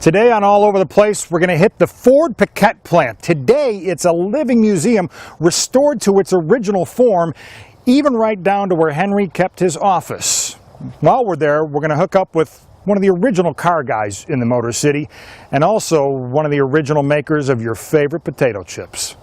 Today on All Over the Place, we're going to hit the Ford Piquette plant. Today, it's a living museum restored to its original form, even right down to where Henry kept his office. While we're there, we're going to hook up with one of the original car guys in the Motor City, and also one of the original makers of your favorite potato chips.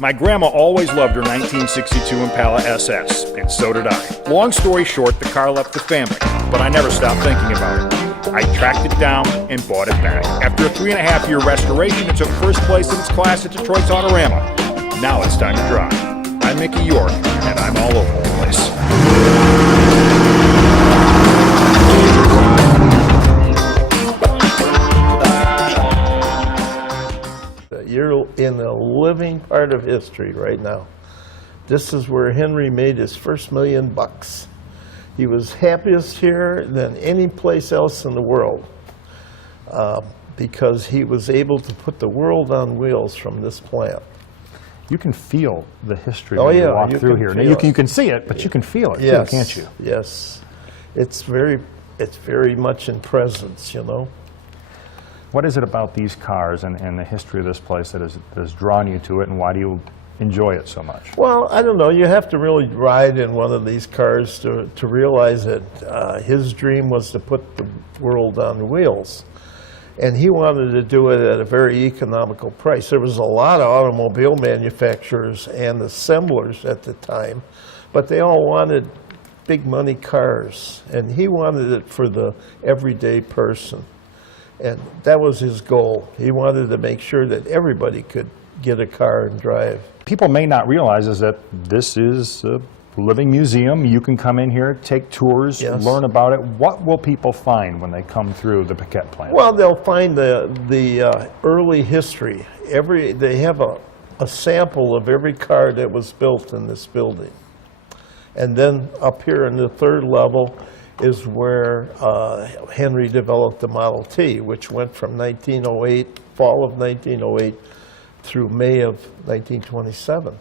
My grandma always loved her 1962 Impala SS, and so did I. Long story short, the car left the family, but I never stopped thinking about it. I tracked it down and bought it back. After a 3.5-year restoration, it took first place in its class at Detroit's Autorama. Now it's time to drive. I'm Mickey York, and I'm all over the place. You're in a living part of history right now. This is where Henry made his first $1 million. He was happiest here than any place else in the world because he was able to put the world on wheels from this plant. You can feel the history when you walk through here. Now, you can see it, but you can feel it too, can't you? Yes. It's very much in presence, you know. What is it about these cars and the history of this place that has drawn you to it, and why do you enjoy it so much? Well, I don't know. You have to really ride in one of these cars to realize that his dream was to put the world on wheels. And he wanted to do it at a very economical price. There was a lot of automobile manufacturers and assemblers at the time, but they all wanted big money cars. And he wanted it for the everyday person. And that was his goal. He wanted to make sure that everybody could get a car and drive. People may not realize is that this is a living museum. You can come in here, take tours, learn about it. What will people find when they come through the Piquette plant? Well, they'll find the early history. They have a sample of every car that was built in this building. And then up here in the third level is where Henry developed the Model T, which went from 1908, fall of 1908, through May of 1927.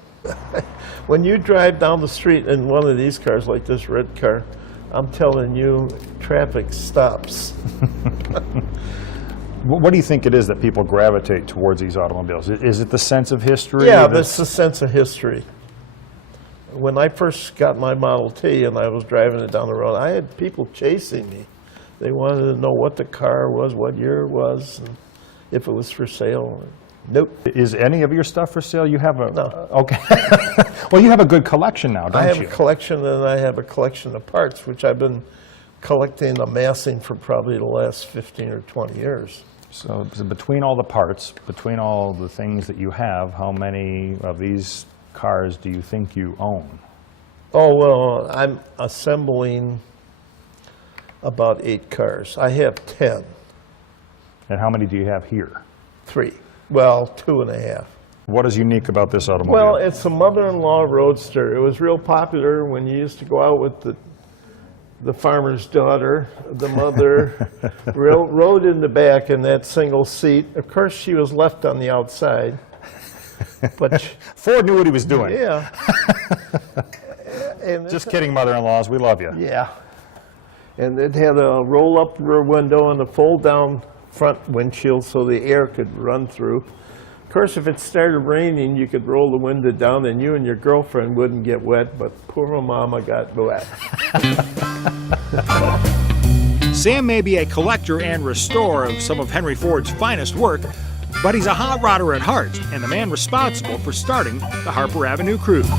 When you drive down the street in one of these cars, like this red car, I'm telling you, traffic stops. What do you think it is that people gravitate towards these automobiles? Is it the sense of history? Yeah, that's the sense of history. When I first got my Model T and I was driving it down the road, I had people chasing me. They wanted to know what the car was, what year it was, and if it was for sale. Nope. Is any of your stuff for sale? You have a... No. Okay. Well, you have a good collection now, don't you? I have a collection, and I have a collection of parts, which I've been collecting, amassing for probably the last 15 or 20 years. So between all the parts, between all the things that you have, how many of these cars do you think you own? Oh, well, I'm assembling about 8 cars. I have 10. And how many do you have here? 3. Well, 2.5. What is unique about this automobile? Well, it's a mother-in-law roadster. It was real popular when you used to go out with the farmer's daughter. The mother rode in the back in that single seat. Of course, she was left on the outside. But Ford knew what he was doing. Yeah. And just kidding, mother-in-laws. We love you. Yeah. And it had a roll-up rear window and a fold-down front windshield so the air could run through. Of course, if it started raining, you could roll the window down and you and your girlfriend wouldn't get wet, but poor mama got wet. Sam may be a collector and restorer of some of Henry Ford's finest work, but he's a hot rodder at heart and the man responsible for starting the Harper Avenue Cruise.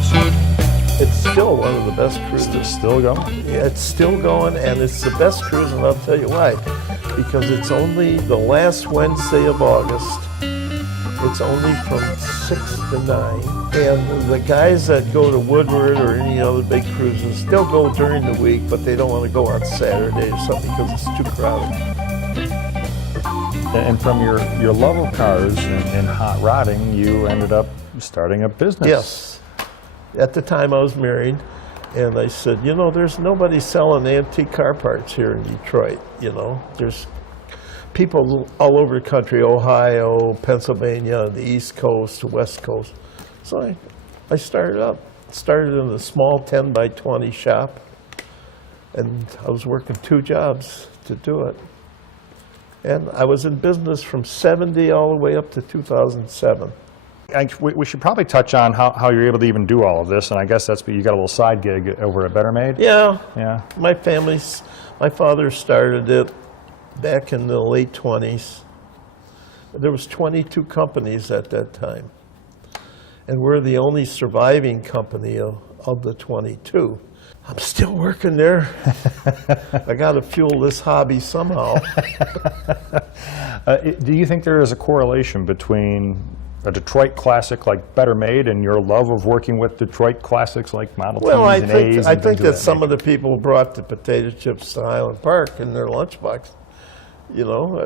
It's still one of the best cruises. It's still going? Yeah, it's still going, and it's the best cruise, and I'll tell you why. Because it's only the last Wednesday of August. It's only from 6 to 9. And the guys that go to Woodward or any other big cruises, they'll go during the week, but they don't want to go on Saturday or something because it's too crowded. And from your love of cars and hot rodding, you ended up starting a business. Yes. At the time I was married, and I said, you know, there's nobody selling antique car parts here in Detroit, you know. There's people all over the country, Ohio, Pennsylvania, the East Coast, the West Coast. So I started up. started in a small 10 by 20 shop, and I was working 2 jobs to do it. And I was in business from 70 all the way up to 2007. We should probably touch on how you're able to even do all of this, and I guess that's you got a little side gig over at Better Made? Yeah. Yeah. My father started it back in the late 20s. There was 22 companies at that time, and we're the only surviving company of the 22. I'm still working there. I got to fuel this hobby somehow. Do you think there is a correlation between a Detroit classic like Better Made and your love of working with Detroit classics like Model Ts Well, and A's? I think that some of the people brought the potato chips to Highland Park in their lunchbox. You know,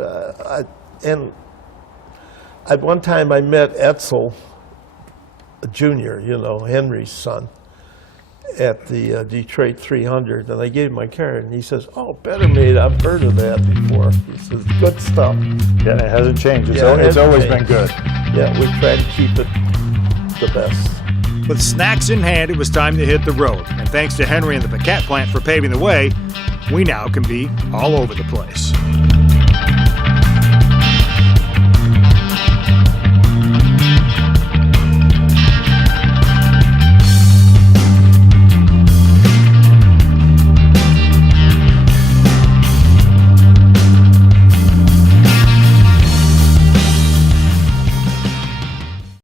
at one time I met Etzel Jr., you know, Henry's son, at the Detroit 300, and I gave him my card, and he says, "Oh, Better Made, I've heard of that before." He says, "Good stuff." Yeah, it hasn't changed. It's Yeah, always been good. Yeah, we try to keep it the best. With snacks in hand, it was time to hit the road. And thanks to Henry and the Piquette plant for paving the way, we now can be all over the place.